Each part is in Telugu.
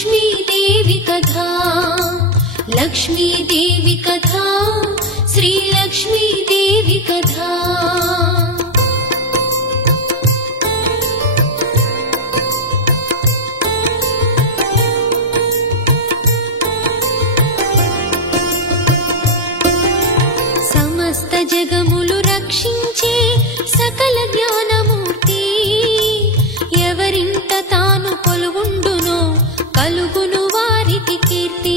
శ్రీలక్ష్మీదేవి కథ లక్ష్మీదేవి కథ శ్రీలక్ష్మీదేవి కథ సమస్త జగములు రక్షించే సకల జ్ఞానమూర్తి ఎవరింట తాను కొలువుండునో కలుగును వారికి కీర్తి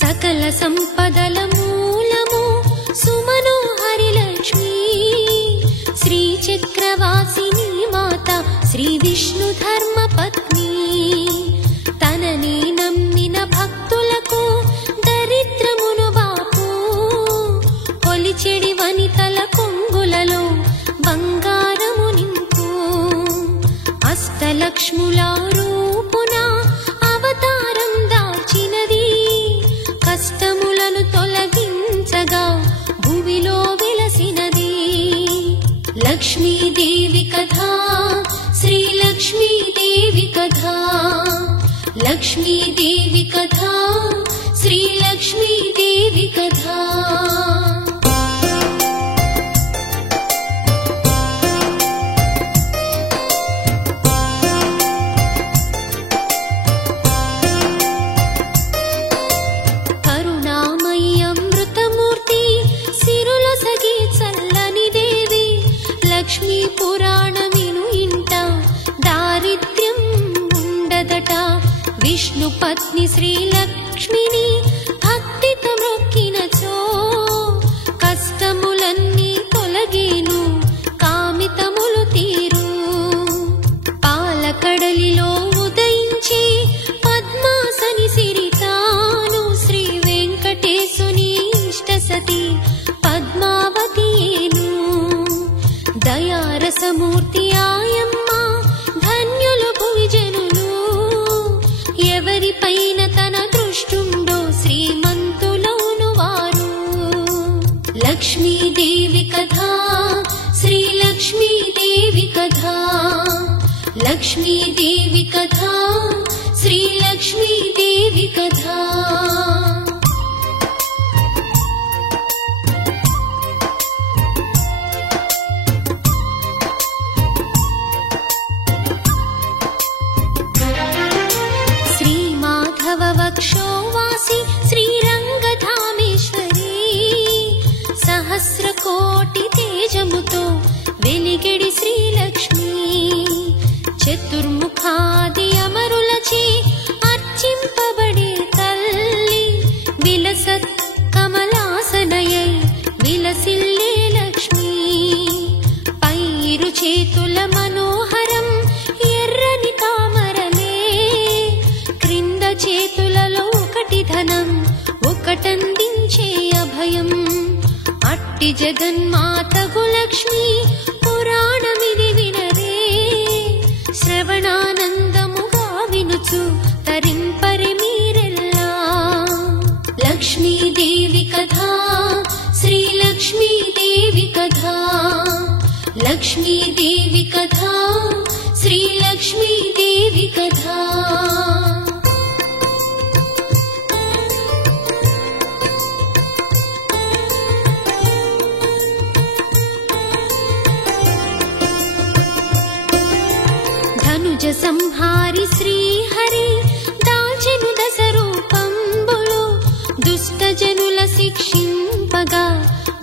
సకల సంపదల మూలము సుమనోహరి లక్ష్మి శ్రీ చక్రవాసిని మాత శ్రీ విష్ణు ధర్మ పత్ని తనని నమ్మిన భక్తులకు దరిద్రమును బాపు కొలిచెడి వనితల కొంగులలో బంగారము నింపు అష్టలక్ష్ముల రూపున అవతారం దాచినది కష్టములను తొలగించగా భూమిలో వెలసినది లక్ష్మీదేవి కథ శ్రీలక్ష్మీదేవి కథ లక్ష్మీదేవి కథ శ్రీలక్ష్మీదేవి కథ లక్ష్మీ పురాణమిను ఇంట దారిద్ర్యం ఉండదట విష్ణు పత్ని శ్రీలక్ష్మిని భక్తితో మొక్కినచో కష్టములన్నీ తొలగేను కామితములు తీరు పాలకడలిలో ఉదయించి పద్మాసని సిరితాను శ్రీ వెంకటేశుని ఇష్టసతి పద్మావతియేను దయారసమూర్తి ఆయమ్మ ధన్యులు భువిజనులు ఎవరిపైన తన దృష్టుండో శ్రీమంతులౌను వారు లక్ష్మీదేవి కథ శ్రీలక్ష్మీదేవి కథ లక్ష్మీదేవి కథ శ్రీలక్ష్మీదేవి కథ వక్షోవాసి శ్రీరంగధామేశ్వరి సహస్రకోటి తేజముతో వెలిగిడి శ్రీలక్ష్మి చతుర్ముఖాది అమరులచే అర్చింపబడే తల్లి విలసత్ కమలాసనయై విలసిల్లే లక్ష్మి పైరు చేతుల మనోహరం ఎర్రని తామరలే క్రింద చేతులలో ఒకటి ధనం ఒకటందించే అభయం అట్టి జగన్మాతగు లక్ష్మి పురాణమిది వినరే శ్రవణానందముగా వినుచు తరింపరి మీరెల్లా లక్ష్మీదేవి కథ శ్రీలక్ష్మీదేవి కథ లక్ష్మీదేవి కథ శ్రీలక్ష్మీదేవి కథ సంహారి శ్రీహరి దాచెను దశ రూపంబులు దుష్ట జనుల శిక్షింపగా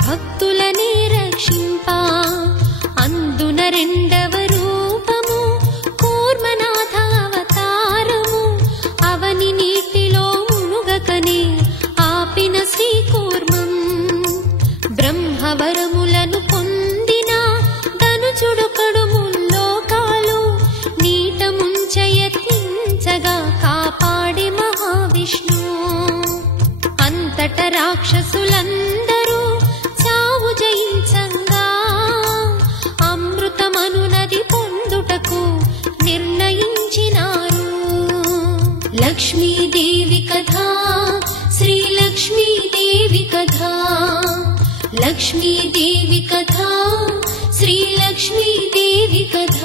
భక్తులనే రక్షింప అందున రెండవ రూపము కూర్మనాథ అవతారము అవని నీటిలో మునుగకనే ఆపిన శ్రీకూర్మం బ్రహ్మవరములను పొందిన ధనుజుడొకడు ముల్లోకాలు నీట ముంచయత్నించగా కాపాడే మహావిష్ణు అంతట రాక్షసులందరూ చావు జయించంగా అమృతమనునది పొందుటకు నిర్ణయించినారు లక్ష్మీదేవి కథ శ్రీలక్ష్మీదేవి కథ లక్ష్మీదేవి కథ శ్రీలక్ష్మీదేవి కథ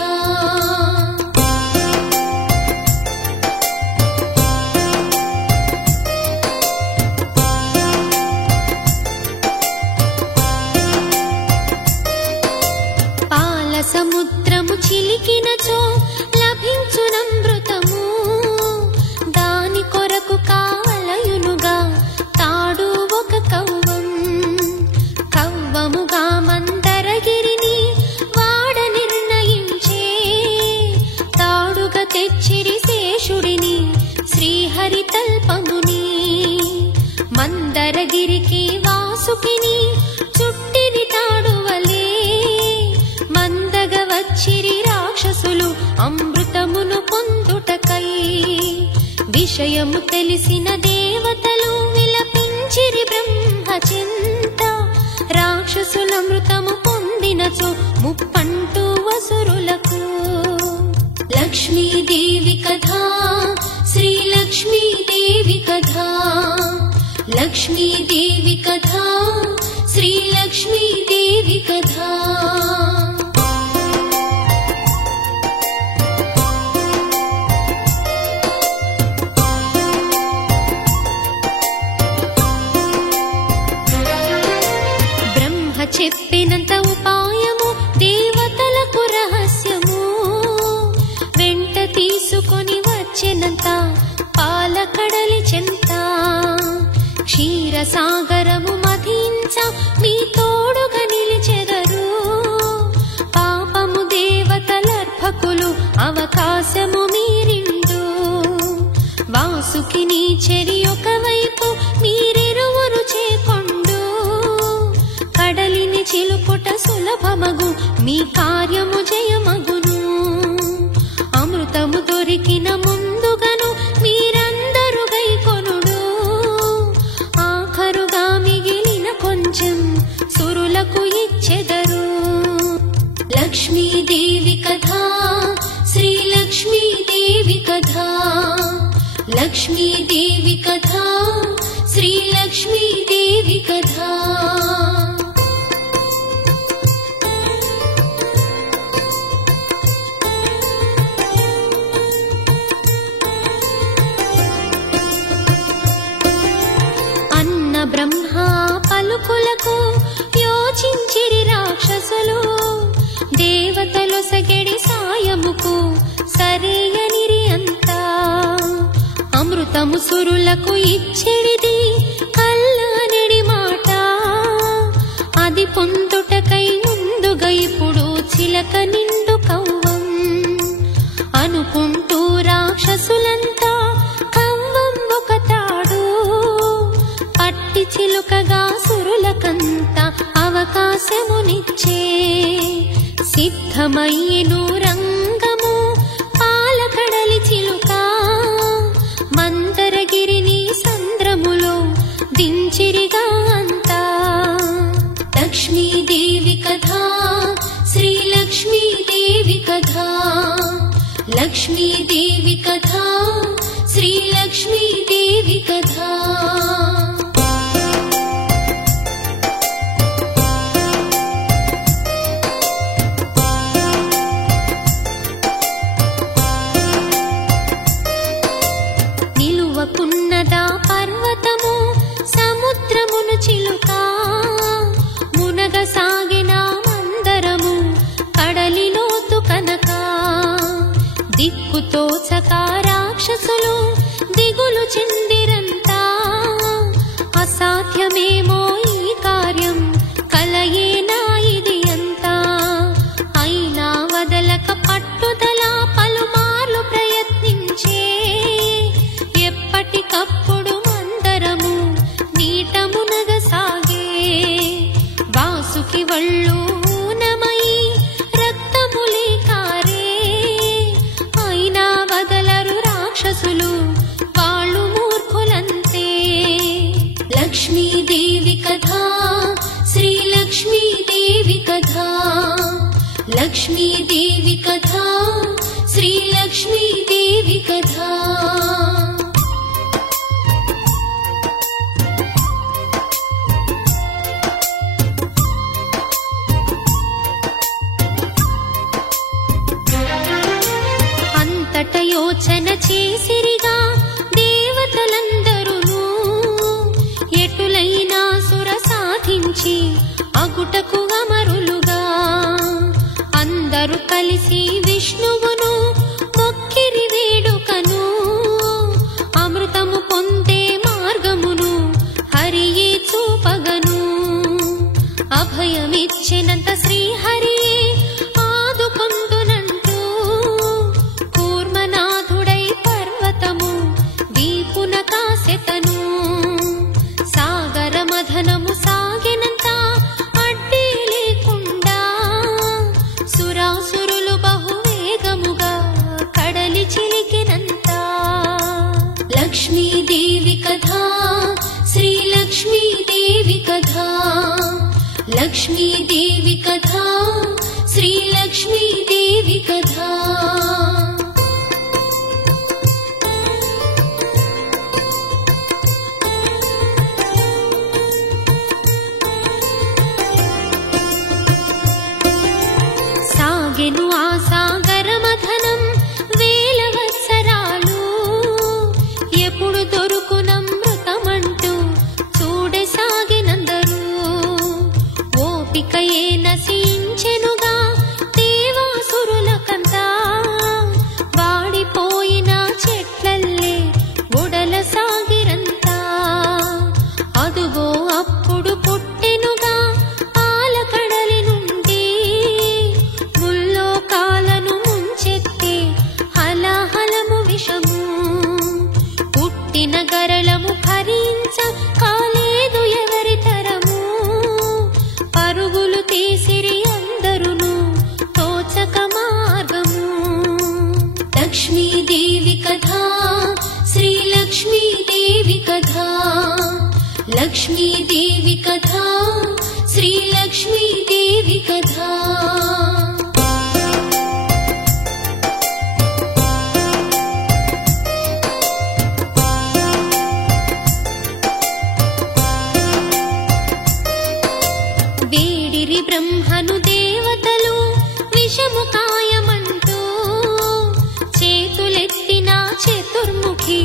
విషయము తెలిసిన దేవతలు విలపించిరి బ్రహ్మ చింత. రాక్షసులమృతము పొందినచో ముప్పంటూ వసురులకు. లక్ష్మీదేవి కథ, శ్రీలక్ష్మీదేవి కథ, లక్ష్మీదేవి కథ, శ్రీలక్ష్మీదేవి కథ. చెప్పినంత ఉపాయము దేవతలకు రహస్యము. వెంట తీసుకొని వచ్చినంత పాలకడలి చెంత. క్షీరసాగరము మధించ మీ తోడుగా నిలిచెదరు. పాపము దేవతలర్భకులు అవకాశము మీరిండు. వాసుకిని చెరి ఒకవైపు మీరిరువురు చేకొండు. కడలిని చిలుపుట సులభమగు మీ కార్యము జయమగును. అమృతము దొరికిన ముందుగను మీరందరూ గైకొనుడు. ఆఖరుగా మిగిలిన కొంచెం సురులకు ఇచ్చెదరు. లక్ష్మీదేవి కథ, శ్రీలక్ష్మీదేవి కథ, లక్ష్మీదేవి కథ, శ్రీలక్ష్మీదేవి కథ. బ్రహ్మ పలుకులకు యోచించిరి రాక్షసులు. దేవతలు సగడి సాయముకు సరేయనిరి అంతా. అమృతము సురులకు ఇచ్చిడిది కల్లానెడి మాట. అది పొందుటకై ముందుగా ఇప్పుడు చిలక నిండు కవ్వం. అనుకుంటూ రాక్షసులంతా కవ్వం ఒక తాడు. పట్టి చిలుకగా సురులకంత అవకాశమునిచ్చే. సిద్ధమయ్యెను రంగము పాలకడలి చిలుక. మందరగిరిని సంద్రములో దించిరిగా అంతా. లక్ష్మీదేవి కథ, శ్రీలక్ష్మీదేవి కథ, లక్ష్మీదేవి కథ, శ్రీలక్ష్మీదేవి కథ. నిలువకున్నదా పర్వతము సముద్రమును చిలుక. మునగసాగిన మందరము కడలిలోతు కనక. దిక్కుతోచక రాక్షసులు దిగులు చెందిరంతా. అసాధ్యమేమో ఈ కార్యం, కలయేనా ఇది అంతా. అయినా వదలక పట్టుదల పలుమార్లు ప్రయత్నించే. ఎప్పటికప్పుడు మందరము నీట మునగసాగే. వాసుకి వళ్ళు ఊనమై రక్తములే కారే. అయినా వదలరు రాక్షసులు, వాళ్ళు మూర్ఖులంతే. లక్ష్మీదేవి కథ, శ్రీలక్ష్మీదేవి కథ, లక్ష్మీదేవి కథ, శ్రీలక్ష్మీదేవి కథ. అంతట యోచన చేసిరిగా దేవతలందరూను. ఎటులైనా సుర సాధించి అగుటకు అమరులుగా. అందరూ కలిసి విష్ణువును మొక్కిరి వేడుకను. అమృతము పొందే మార్గమును హరియే చూపగను. అభయమిచ్చినంత శ్రీహరియే ఆదుకొందునంటూ. కూర్మనాథుడై పర్వతము వీపున కాసెతను. సాగర మథనము సాగినంత అడ్డీ లేకుండా. సురాసురులు బహువేగము कथा श्रीलक्ष्मीदेवी कथा लक्ष्मीदेवी कथा श्रीलक्ष्मीदेवी कथा సాగెను ఆ సాగరమథనం వేల వత్సరాలు ఎప్పుడు దొరుకునమృతమంటూ చూడసాగినందరూ ఓపికయే నశించెనుగా దేవాసురులకంతా వాడిపోయిన చెట్లల్లే ఒడల సాగిరంతా అదుగో అప్పుడు పుట్టెనుగా పాలకడలి నుండి ముల్లోకాలను ముంచెత్తే హలాహలము విషము పుట్టిన గరళము భరించ కాలేదు ఎవరి తరము పరుగులు తీసిరి అందరును తోచక మార్గము లక్ష్మీదేవి కథా శ్రీలక్ష్మీదేవి కథా లక్ష్మీదేవి కథా శ్రీలక్ష్మీదేవి కథా వేడిరి బ్రహ్మను దేవతలు విషము కాయమంటూ చేతులెత్తిన చతుర్ముఖి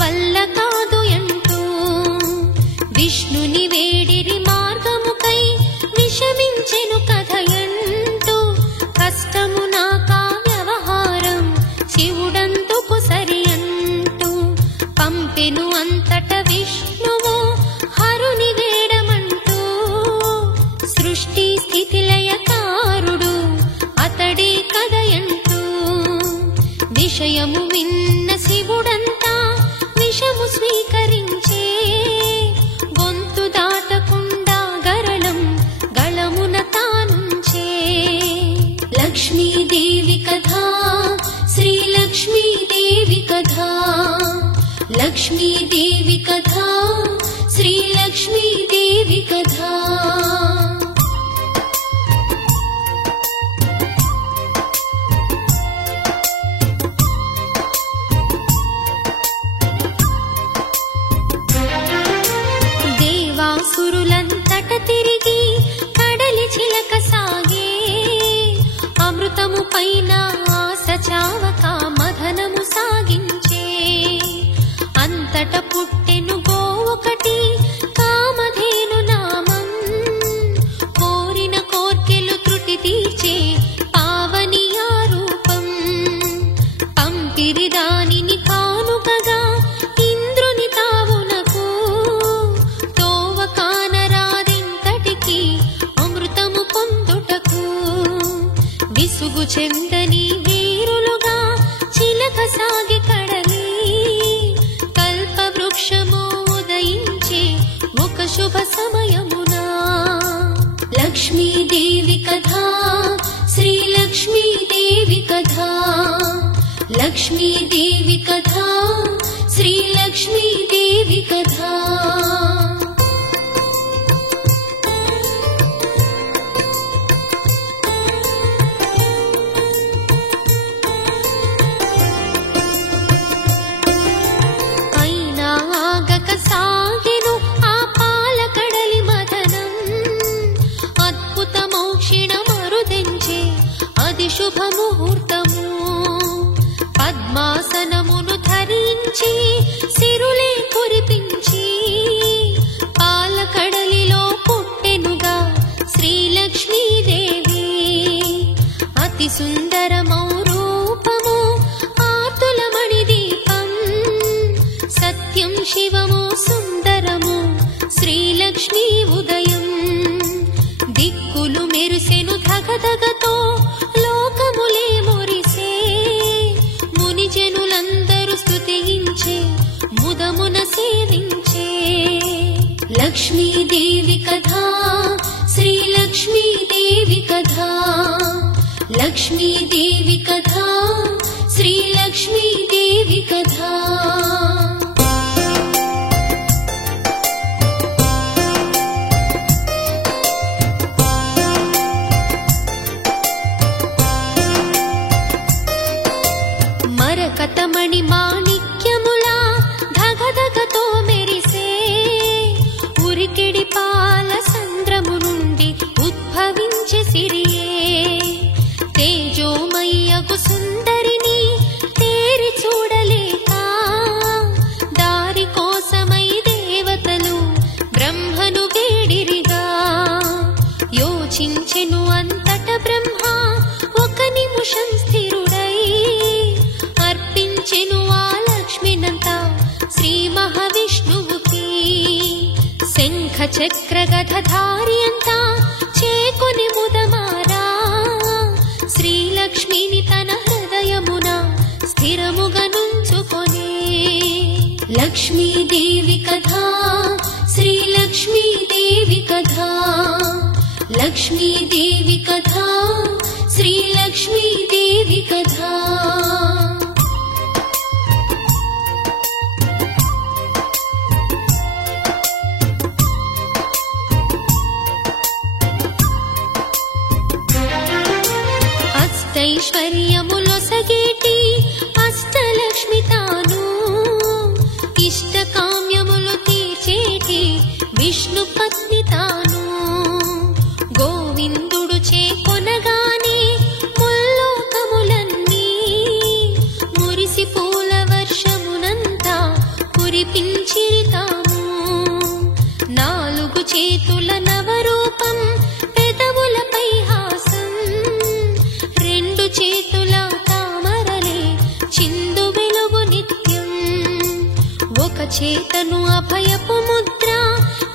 వల్ల కాదు అంటూ విష్ణుని వేడిరి మార్గముకై విషమించెను కథయంటూ కష్టము నాకా వ్యవహారం శివుడందుకు సరి అంటూ పంపెను అంతట విష్ణువు హరుని వేడమంటూ సృష్టి స్థితి లయకారుడు అతడే కదయంటూ విషయము విన్న శివుడంతా విషము స్వీకరించే గొంతు దాటకుండా గరళం గళమున తానుంచే లక్ష్మీదేవి కథా శ్రీలక్ష్మీదేవి కథా లక్ష్మీదేవి కథా శ్రీలక్ష్మీదేవి కథా దేవాసురులంతట తిరిగి కడలి చిలక సాగే అమృతము పైన ఆశ చావక మథనము సాగించే అంతట పుట్టెను గోవొకటి కామధేను నామం కోరిన కోర్కెలు త్రుటి తీర్చే పావని ఆ రూపం పంపిరి దానిని కానుకగా ఇంద్రుని తావునకు తోవ కానరాదింతటికి అమృతము పొందుటకు విసుగు చెందని వీరులుగా చిలక సాగి కడలి కల్పవృక్షము ఉదయించే ఒక శుభ సమయమునా లక్ష్మీదేవి కథా శ్రీలక్ష్మీదేవి కథా లక్ష్మీదేవి కథా శ్రీలక్ష్మీదేవి కథా అయినా ఆగక సాగెను ఆ పాలకడలి మథనం అద్భుత మోక్షిణ మరుదెంచే అది శుభముహూర్తము పద్మాసనమును ధరించి సిరులే కురిపించి పాలకడలిలో పుట్టెనుగా శ్రీలక్ష్మీదేవి అతి సుందరమౌ రూపము ఆర్తులమణి దీపం సత్యం శివము సుందరము శ్రీలక్ష్మీ ఉదయం దిక్కులు మెరిసెను ధగధగతో లోకములే మురిసే మునిజనులందరూ స్తుతించే ముదమున సేవించే లక్ష్మీదేవి కథా శ్రీలక్ష్మీదేవి కథా లక్ష్మీదేవి కథా శ్రీలక్ష్మీదేవి కథా శంఖ చక్ర గదధారి అంతా చేకొని ముదమారా శ్రీలక్ష్మిని తన హృదయమున స్థిరముగా నుంచుకొనే లక్ష్మీదేవి కథా శ్రీలక్ష్మీదేవి కథా లక్ష్మీదేవి కథా శ్రీలక్ష్మీదేవి కథా అష్టైశ్వర్యములొసగేటి అష్టలక్ష్మి తాను ఇష్టకామ్యములు తీర్చేటి విష్ణు పత్ని తాను గోవిందుడు చేకొనగానే ముల్లోకములన్నీ మురిసి పూల వర్షమునంతా కురిపించిరి తాము నాలుగు చేతుల నవరూపం పెదవులపై హాసం రెండు చేతుల తామరలే చిందు వెలుగు నిత్యం ఒక చేతను అభయపు ముద్ర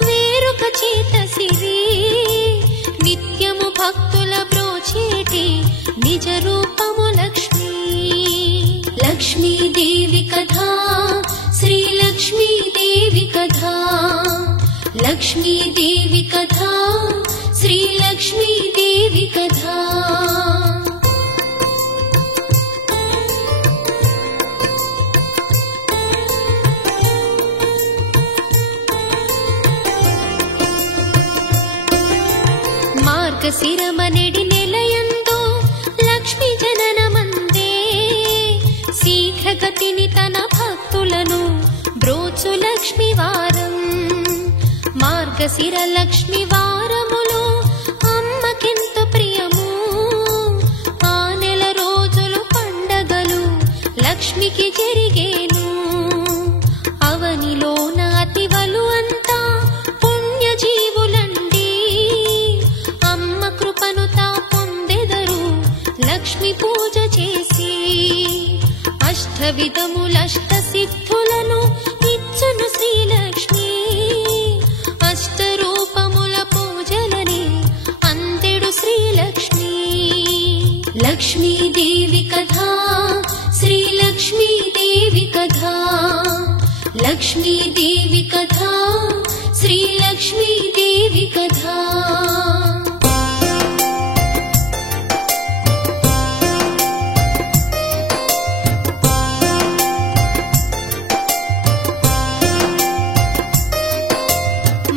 వేరొక చేత సిరి నిత్యము భక్తుల బ్రోచేటి నిజ రూపము లక్ష్మీ లక్ష్మీదేవి కథా శ్రీలక్ష్మీదేవి కథా లక్ష్మీదేవి కథా శ్రీలక్ష్మీదేవి కథా మార్గశిరమనెడి నెలయందు లక్ష్మీ జననమందే శీఘ్రగతిని తన భక్తులను బ్రోచు లక్ష్మీ వారం మార్గశిర లక్ష్మీ వారములో అమ్మకెంత ప్రియము ఆ నెల రోజులు పండగలు లక్ష్మికి జరిగేను అవనిలోన అతివలు అంతా పుణ్యజీవులండి అమ్మ కృపను తా పొందెదరు లక్ష్మి పూజ చేసి అష్టవిధములష్ట సిద్ధులను ఇచ్చును శ్రీలక్ష్మి అష్టరూపముల పూజలని అందెడు శ్రీలక్ష్మి లక్ష్మీదేవి కథా శ్రీలక్ష్మీదేవి కథా లక్ష్మీదేవి కథా శ్రీలక్ష్మీదేవి కథా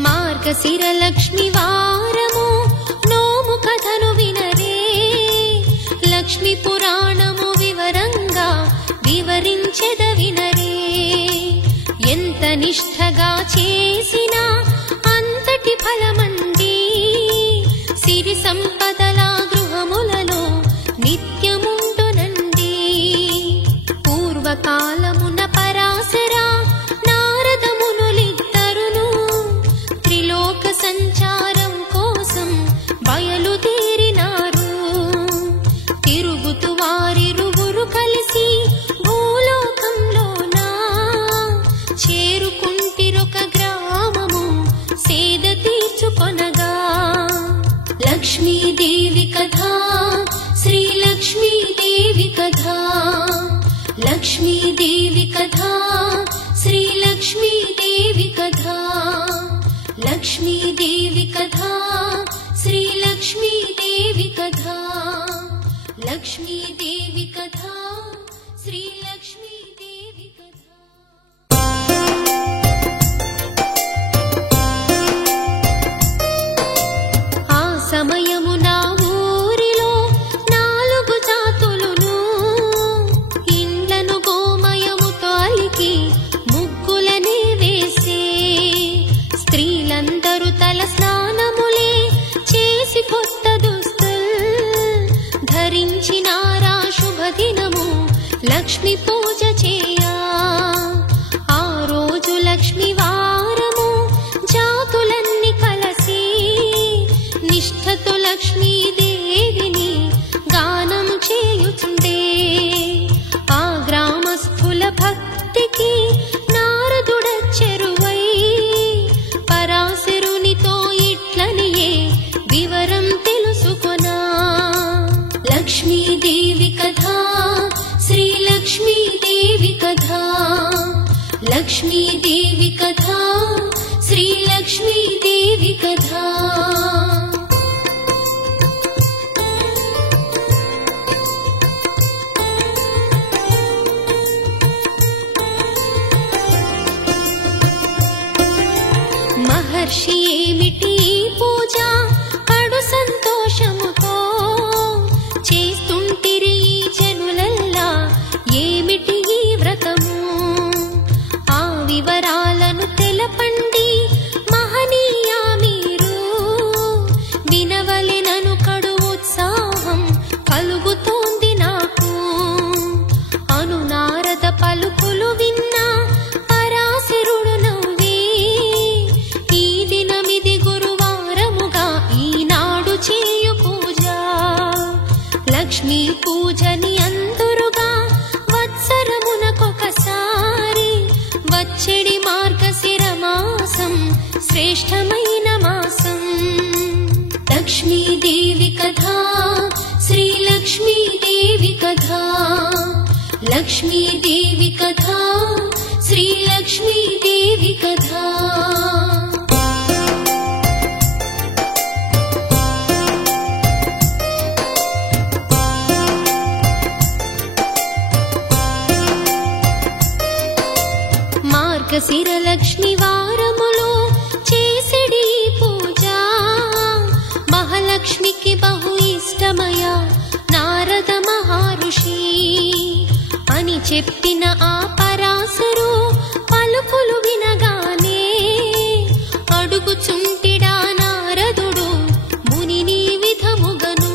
మార్గశిర లక్ష్మి వారము నోము కథను వినరే లక్ష్మి పురాణము వివరంగా వివరించెద వినరే ఎంత నిష్ఠగా చేసినా అంతటి ఫలమండి సిరి సంపదల గృహములలో నిత్యముండునండి పూర్వకాలమున పరాశరా నారదమునులిద్దరును త్రిలోక సంచారం కోసం బయలుదేరినారు తిరుగుతూ వారిరువురు కలిసి భూలోకంలోన చేరుకుంటిరొక గ్రామము సేద తీర్చుకొనగా లక్ష్మీదేవి కథా శ్రీలక్ష్మీదేవి కథా లక్ష్మీదేవి కథా శ్రీలక్ష్మీదేవి కథా లక్ష్మీదేవి కథా శ్రీలక్ష్మీదేవి కథా లక్ష్మీదేవి కథా శ్రీలక్ష్మీదేవి కథా ఆ సమయమున ఊరిలో నాలుగు జాతులును ఇండ్లను గోమయముతో అలికి ముగ్గులనే వేసే స్త్రీలందరూ తల స్నానములే చేసి కొత్త దుస్తులు ధరించినారా శుభదినము లక్ష్మీదేవి కథా శ్రీలక్ష్మీదేవి కథా మహర్షి ఏమిటి పూజ కడు సంతోషముతో చేస్తుంటిరి జనులల్లా ఏమిటి ఈ వ్రతము ఆ వివరాలను తెలపండి మహనీయా మీరు వినవలెనను కడు ఉత్సాహం కలుగుతోంది నాకు అను నారద పలుకులు విన్నా పరాశరుడు నవ్వి ఈ దినమిది గురువారముగా ఈనాడు చేయు పూజ లక్ష్మీ పూజని అందురుగా వత్సరమునకొకసారి వచ్చెడి మార్గశిర మాసం శ్రేష్టమైన మాసం లక్ష్మీదేవి కథా శ్రీలక్ష్మీదేవి కథా లక్ష్మీదేవి కథా శ్రీలక్ష్మీదేవి కథా మార్గశిర లక్ష్మి వారములో చేసిడి పూజ మహాలక్ష్మికి బహు ఇష్టమయ నారద మహర్షి అని చెప్పిన ఆ పరాశరు పలుకులు వినగానే అడుగుచుంటిడా నారదుడు మునిని విధముగను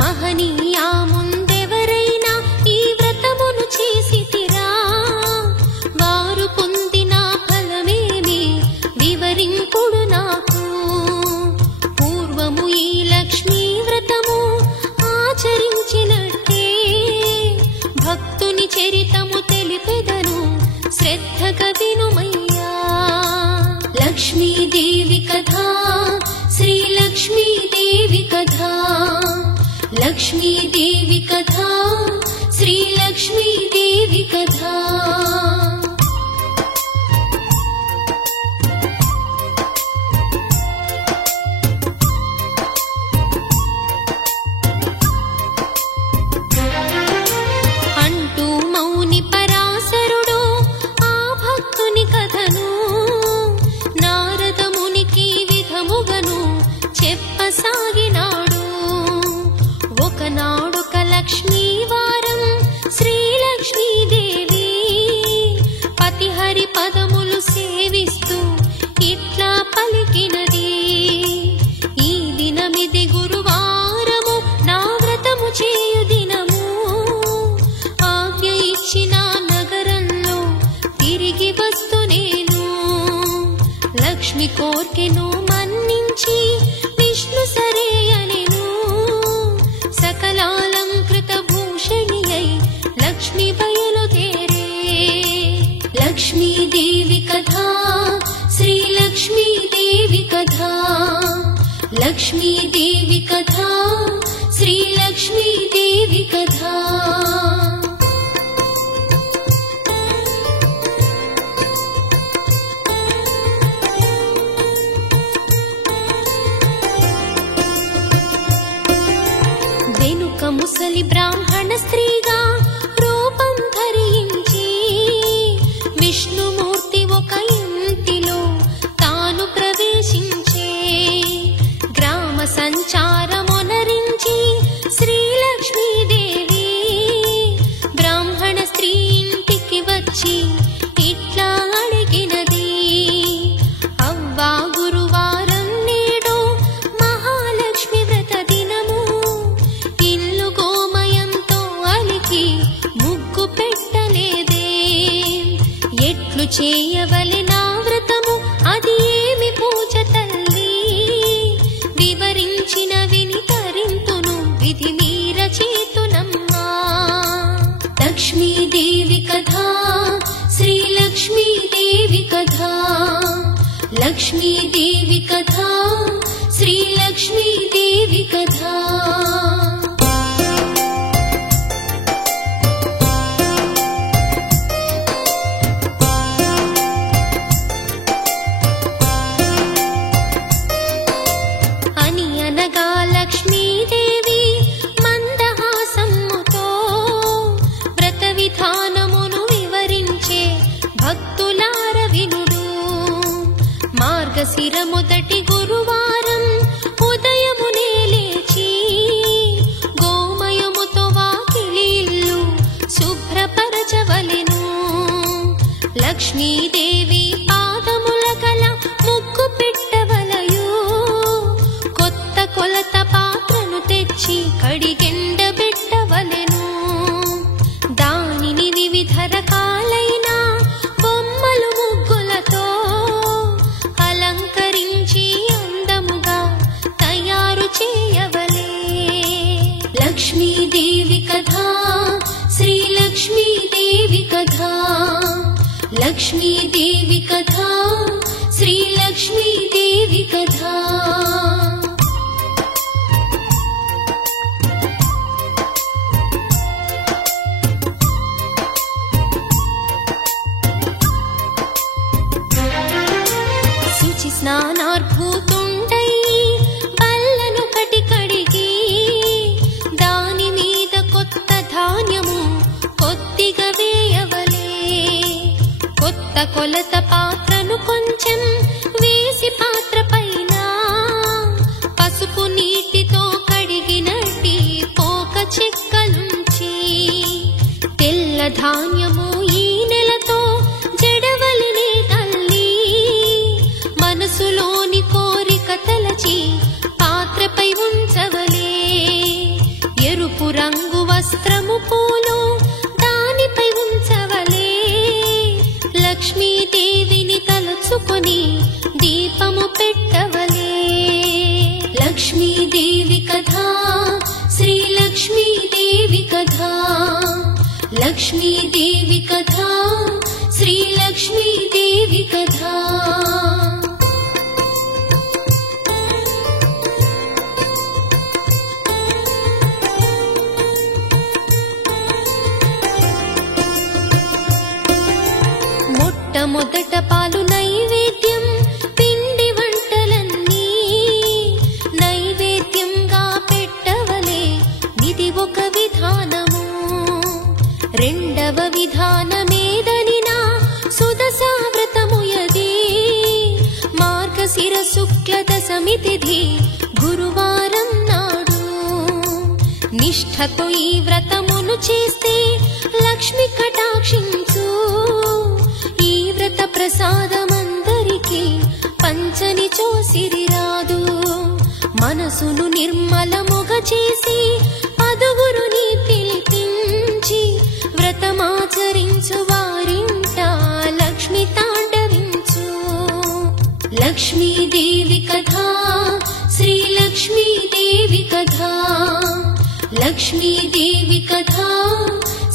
మహనీయా ముందెవరైనా ఈ వ్రతమును చేసితిరా వారు పొందిన ఫలమేమి వివరింపుడు నాకు పూర్వము ఈ లక్ష్మీ వ్రతము ఆచరించినట్టే భక్తుని చరితము తెలిపెదను శ్రద్ధగా వినుమయ్యా లక్ష్మీదేవి కథా శ్రీలక్ష్మీదేవి కథా లక్ష్మీదేవి కథా శ్రీలక్ష్మీదేవి కథా అంటూ మౌని పరాశరుడు ఆ భక్తుని కథను నారద మునికి విధముగను చెప్పసాగినాడు ఒకనాడొక లక్ష్మీవారం శ్రీలక్ష్మీదేవి పతిహరి పదములు సేవిస్తూ ఇట్లా పలికినది ఈ దినమిది గురువారము నా వ్రతము చేయు దినము ఆజ్ఞ ఇచ్చిన నగరంలో తిరిగి వస్తు నేను లక్ష్మి కోర్కెను మన్నించి విష్ణు సరే అనెను సకలాలంకృత భూషణి అయి లక్ష్మి బయలుదేరే లక్ష్మీదేవి కథా శ్రీలక్ష్మీదేవి కథా లక్ష్మీదేవి కథా శ్రీలక్ష్మీదేవి కథా వెనుక ముసలి బ్రాహ్మణ స్త్రీగా రూపం ధరించి విష్ణుమూర్తి ఒక ఇంటిలో తాను ప్రవేశించే గ్రామ సంచారమొనరించి శ్రీలక్ష్మీదేవి బ్రాహ్మణ స్త్రీ ఇంటికి వచ్చి ఇట్లా అడిగినది అవ్వా గురువారం నేడు మహాలక్ష్మి వ్రత దినము ఇల్లు గోమయంతో అలికి ముగ్గు పెట్టలేదే ఎట్లు చేయవలె నా వ్రతము అది ఏమి పూజ తల్లి వివరించిన విని తరింతును విధి మీర చేతునమ్మా లక్ష్మీదేవి కథా శ్రీలక్ష్మీదేవి కథా లక్ష్మీదేవి కథా శ్రీలక్ష్మీదేవి కథా లక్ష్మీదేవి పాదముల కల ముగ్గు పెట్టవలయు కొత్త కొలత పాత్రను తెచ్చి కడిగెండబెట్టవలెను దానిని వివిధ రకాలైన బొమ్మలు ముగ్గులతో అలంకరించి అందముగా తయారు చేయవలే లక్ష్మీదేవి కథ శ్రీ లక్ష్మీదేవి కథ లక్ష్మీదేవి కథ శ్రీ లక్ష్మీదేవి కథ శుచి స్నానార్భూతుండై బల్లను కడిగి దాని మీద కొత్త ధాన్యము కొద్దిగా వేయవలే కొత్త కొలత పాత్రను కొంచెం వేసి పాత్ర పైన పసుపు నీటితో కడిగినట్టి పోక చెక్కలుంచి తెల్ల ధాన్యము ఈ నెలతో జడవలినే తల్లి మనసులోని కోరిక తలచి పాత్రపై ఉంచవలే ఎరుపు రంగు వస్త్రము పూలు దానిపై ఉంచవలే లక్ష్మీదేవిని తలుచుకొని దీపము పెట్టవలే లక్ష్మీదేవి కథ శ్రీ లక్ష్మీదేవి కథ లక్ష్మీదేవి కథ శ్రీ లక్ష్మీదేవి కథ మొట్టమొదట పాలు నైవేద్యం పిండి వంటలన్నీ నైవేద్యంగా పెట్టవలే ఇది ఒక విధానము రెండవ విధానమేదనినా సుదశా వ్రతముయది మార్గశిర శుక్ల దశమి తిథి గురువారం నాడు నిష్ఠతో ఈ వ్రతమును చేస్తే లక్ష్మి కటాక్షించు ఈ వ్రత ప్రసాదమందరికి పంచని చూసిరి రాదు మనసును నిర్మలముగా చేసి పదుగురుని పిలిపించి వ్రతమాచరించు వారింట లక్ష్మి తాండవించు లక్ష్మీదేవి కథ శ్రీ లక్ష్మీదేవి కథ లక్ష్మీదేవి కథ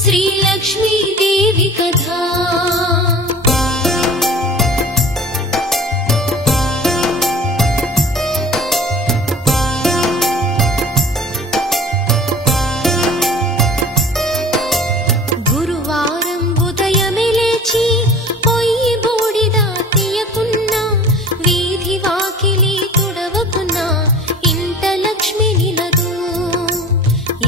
శ్రీ లక్ష్మీదేవి కథ గురువారం ఉదయమే లేచి పొయ్యి బూడిద తీయకున్నా వీధి వాకిలి తుడవకున్నా ఇంట లక్ష్మి నిలదు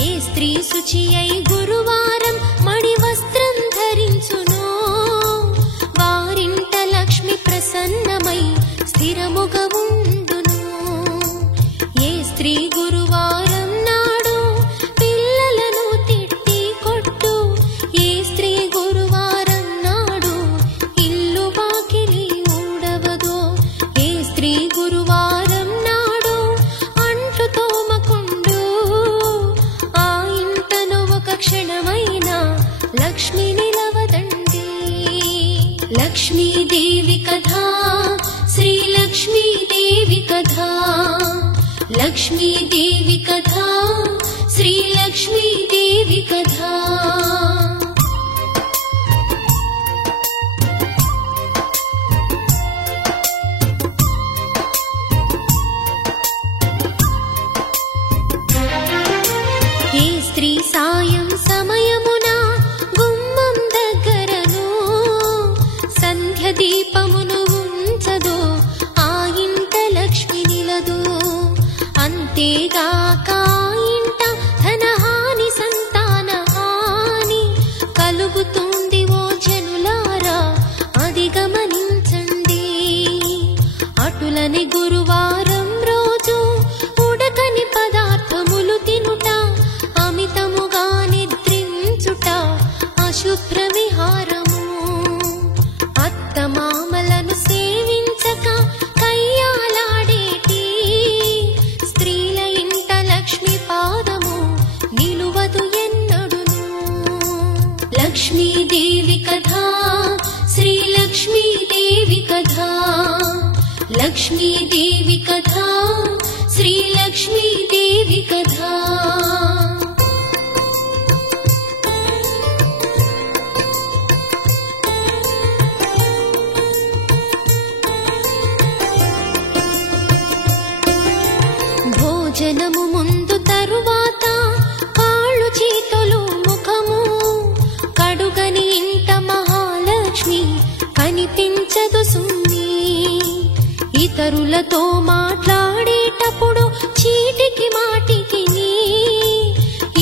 ఏ స్త్రీ శుచి అయి గురువారం మణి వస్త్రం ధరించును వారింట లక్ష్మి ప్రసన్నమై స్థిరముగా ఉండును ఏ స్త్రీ గురువారం నాడు పిల్లలను తిట్టి కొట్టు ఏ స్త్రీ గురువారం నాడు ఇల్లు వాకిలి ఊడవదు ఏ స్త్రీ గురువారం నాడు అంట్లు తోమకుండు ఆ ఇంటను ఒక క్షణమైన లక్ష్మి నిలవదండి లక్ష్మీదేవి కథ శ్రీ లక్ష్మీదేవి కథ లక్ష్మీదేవి కథ శ్రీ లక్ష్మీదేవి కథ ఏ స్త్రీ సాయం సమయమున గుమ్మం దగ్గరను సంధ్య దీపమును ఉంచదో ఆ ఇంట లక్ష్మి నిలదు అంతేగాక ఇంట ధనహాని సంతాన హాని కలుగుతుంది ఓ జనులారా అది గమనించండి అటులని గురువారం రోజు ఉడకని పదార్థములు తినుట అమితముగా నిద్రించుట అశుభ్ర విహారము కథా లక్ష్మీదేవి కథా శ్రీలక్ష్మీదేవి కథా భోజనము ముందు తరువాత కాళ్ళు చేతులు ముఖము కడుగని ఇంట మహాలక్ష్మి కనిపించదు సున్ని ఇతరులతో మాట్లాడేటప్పుడు చీటికి మాటికి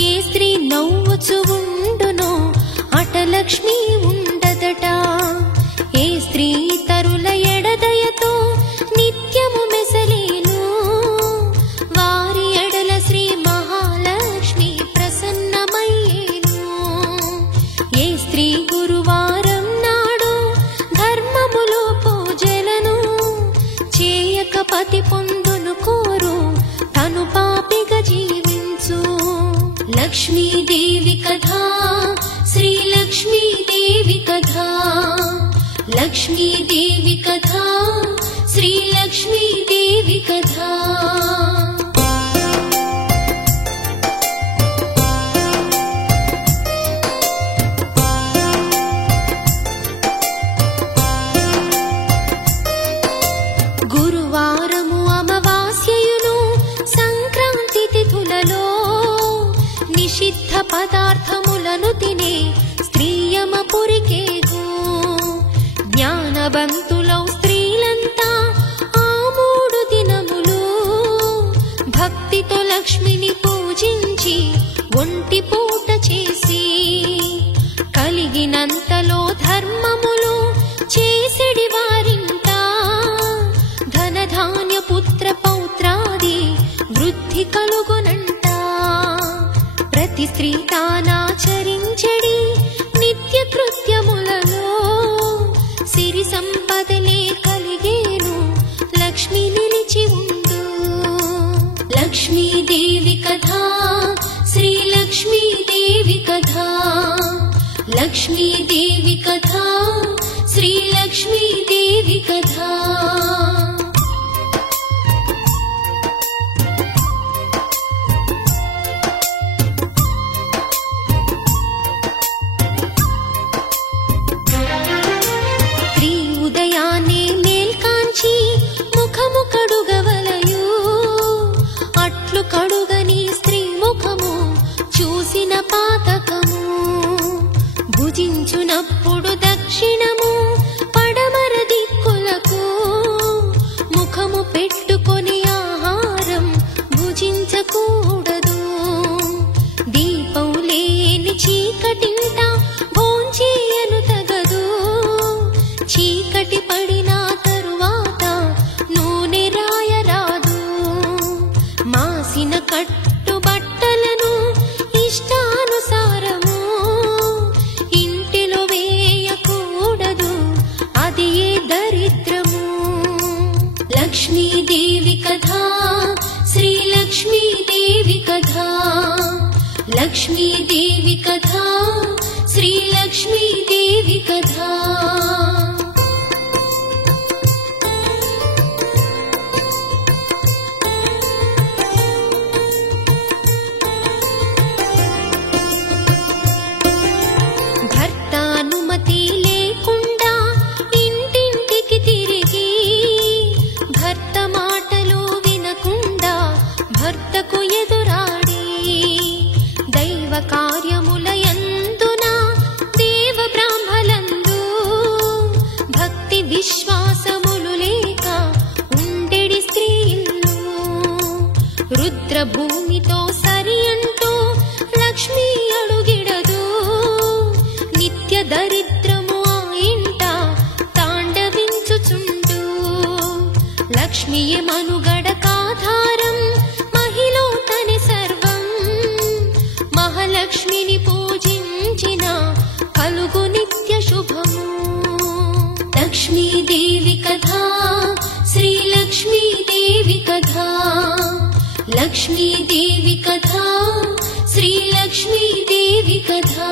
ఏ స్త్రీ నవ్వుచు ఉండునో అటలక్ష్మి ఉండదట ఏ స్త్రీ ఇతరుల ఎడదయతో నిత్యము మెసలేను వారి ఎడల శ్రీ మహాలక్ష్మి ప్రసన్నమయ్యేను ఏ స్త్రీ గురువారం నాడు ధర్మములో పూజలను చేయక పతి పొందును కోరు తను పాపిగా జీవించు లక్ష్మీదేవి కథా శ్రీలక్ష్మీదేవి కథా లక్ష్మీదేవి కథా శ్రీలక్ష్మీదేవి కథా గురువారము అమావాస్యయును సంక్రాంతి తిథులలో నిషిద్ధ పదార్థములను తినే స్త్రీయమపురికేగు జ్ఞానవంతులౌ స్త్రీలంతా ఆ 3 దినములు భక్తితో లక్ష్మిని పూజించి ఒంటి పూట చేసి కలిగినంతలో ధర్మములు చేసిడి వారింట ధనధాన్య పుత్ర పౌత్రాది వృద్ధి కలుగునంట ప్రతి స్త్రీ తానాచరించెడి నిత్య కృత్యములలో సిరి సంపదలే కలిగేను లక్ష్మి నిలిచి ఉండు లక్ష్మీదేవి కథా శ్రీలక్ష్మీదేవి కథా లక్ష్మీదేవి కథా శ్రీలక్ష్మీదేవి కథా ఉదయాన్నే మేల్కాంచి ముఖము కడుగవలయు అట్లు కడుగని స్త్రీ ముఖము చూసిన పాతకము భుజించునప్పుడు దక్షిణము పడమర దిక్కులకు ముఖము పెట్టుకొని ఆహారం భుజించకూడదు దీపం లేని చీకటింట భోంచేయను తగదు చీకటి పడిన తరువాత నూనె రాయరాదు మాసిన కట్టు బట్టలను ఇష్టానుసారము ఇంటిలో వేయకూడదు అది ఏ దరిద్రము లక్ష్మీదేవి కథా శ్రీలక్ష్మీదేవి కథా లక్ష్మీదేవి కథా శ్రీలక్ష్మీదేవి కథా భర్తానుమతి లేకుండా ఇంటింటికి తిరిగి భర్త మాటలు వినకుండా భర్తకు ఎదురాడి దైవ కార్యముల యందున దేవ బ్రాహ్మలందు భక్తి విశ్వాసములు లేక ఉండెడి స్త్రీలు రుద్రభూమితో సరి అంటూ లక్ష్మీ అడుగిడదు నిత్య దరిద్రము ఆ ఇంట తాండవించుచుండు లక్ష్మియే మనుగడకాధారం మహిలో తని సర్వం మహాలక్ష్మిని పూజించిన కలుగు నిత్య శుభము లక్ష్మీదేవి కథా శ్రీలక్ష్మీదేవి కథా లక్ష్మీదేవి కథా శ్రీలక్ష్మీదేవి కథా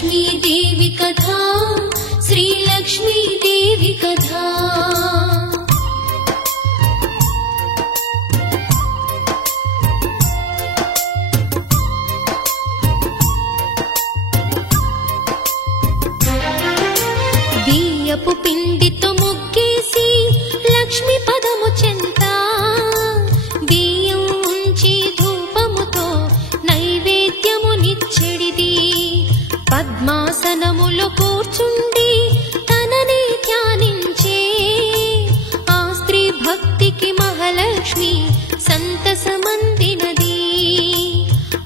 లక్ష్మీదేవి కథా శ్రీ లక్ష్మీదేవి కథా బియ్యపు పిండితో ముగ్గేసి లక్ష్మి పదము చెంత బియ్యం ఉంచి ధూపముతో నైవేద్యము నిచ్చెడిది పద్మాసనములో కూర్చుండి తననే ధ్యానించే ఆ స్త్రీ భక్తికి మహాలక్ష్మి సంతసమందినది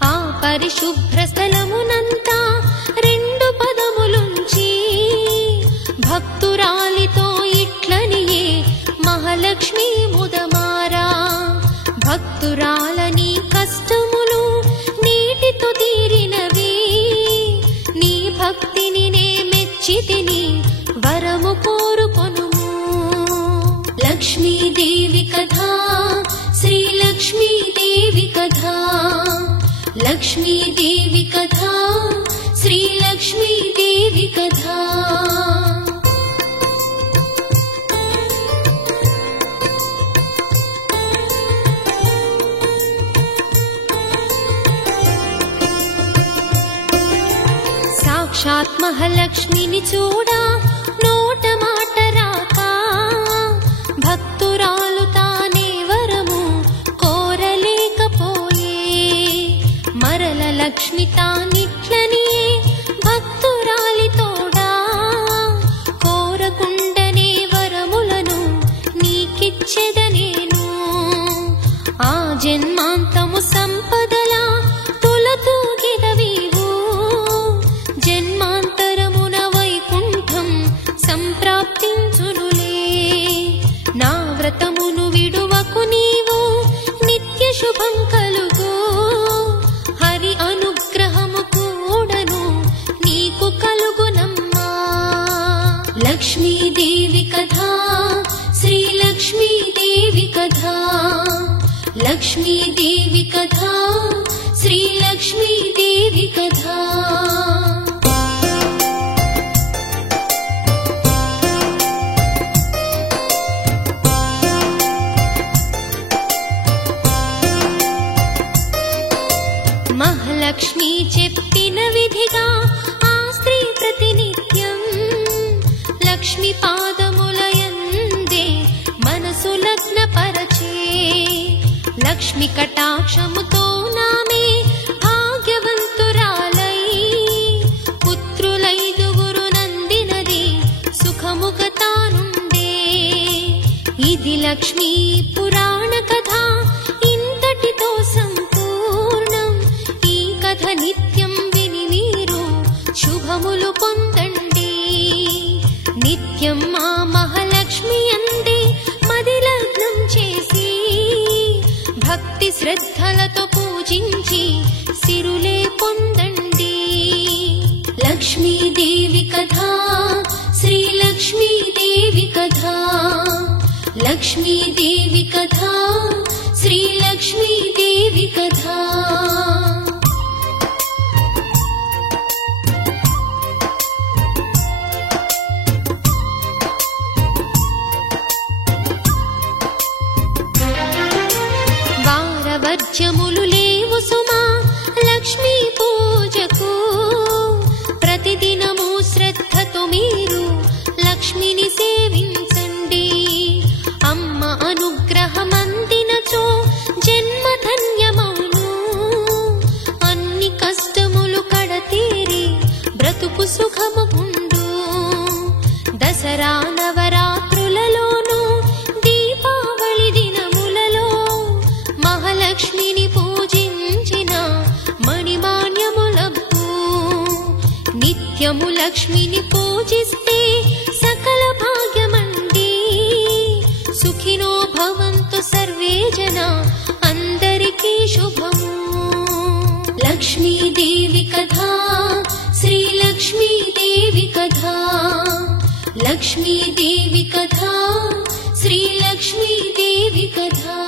ఆ పరిశుభ్ర స్థలమునంతా రెండు పదములుంచి భక్తురాలితో ఇట్లనియే మహాలక్ష్మి ముదమారా భక్తురాలని కష్టములు నీటితో తీరినవి నీ భక్తిని నే మెచ్చితిని వరము కోరుకొనుము లక్ష్మీదేవి కథా శ్రీ లక్ష్మీదేవి కథా లక్ష్మీదేవి కథా శ్రీ లక్ష్మీదేవి కథా సాక్షాత్ మహాలక్ష్మిని చూడా నోట మాట రాక భక్తురాలు తానే వరము కోరలేకపోయే మరల లక్ష్మి తానిట్లని భక్తురాలి తోడా కోరకుండనే వరములను నీకిచ్చెదనేను ఆ జన్మాంతము సంపదలా తొలతూగిదవీవు జన్మాంతరమున వైకుంఠం సంప్రాప్తించునులే నా వ్రతమును విడువకు నీవు నిత్య శుభం కలుగు హరి అనుగ్రహము కూడను నీకు కలుగునమ్మా లక్ష్మీదేవి కథా శ్రీ లక్ష్మీదేవి కథా లక్ష్మీదేవి కథా శ్రీ లక్ష్మీదేవి కథా మహాలక్ష్మి చెప్పిన విధిగా ఆ స్త్రీ ప్రతినిత్యం లక్ష్మి పాదములయందే మనసు లగ్నపరచే లక్ష్మి కటాక్షముతో నామే భాగ్యవంతురాలై పుత్రులైదుగురు నందినది సుఖముగా తానుండే ఇది లక్ష్మీ పురాణ కథ ఇంతటితో సంపూర్ణం ఈ కథ నిత్యం విని మీరు శుభములు పొందండి నిత్యం మా మహాలక్ష్మి అందే మది లగ్నం చేసి భక్తి శ్రద్ధలతో పూజించి సిరులే పొందండి లక్ష్మీదేవి కథా శ్రీ లక్ష్మీదేవి కథా లక్ష్మీదేవి కథా శ్రీ లక్ష్మీదేవి కథా వారవర్జ్యములు లేవు సుమా లక్ష్మీ పూజకు ప్రతిదినము శ్రద్ధతో మీరు లక్ష్మిని సేవించండి అమ్మ అనుగ్రహమందినచో జన్మ ధన్యమౌను అన్ని కష్టములు కడతీరి బ్రతుకు సుఖముగుండు దసరా నవరాత్రులలోను దీపావళి దినములలో మహాలక్ష్మిని పూజించిన మణిమాన్యములబ్బు నిత్యము లక్ష్మిని పూజిస్తే సకల భాగ్యమండి సుఖినో భవంతు సర్వే జనా అందరికీ శుభము లక్ష్మీదేవి కథా శ్రీ లక్ష్మీదేవి కథా లక్ష్మీదేవి కథా శ్రీ లక్ష్మీదేవి కథా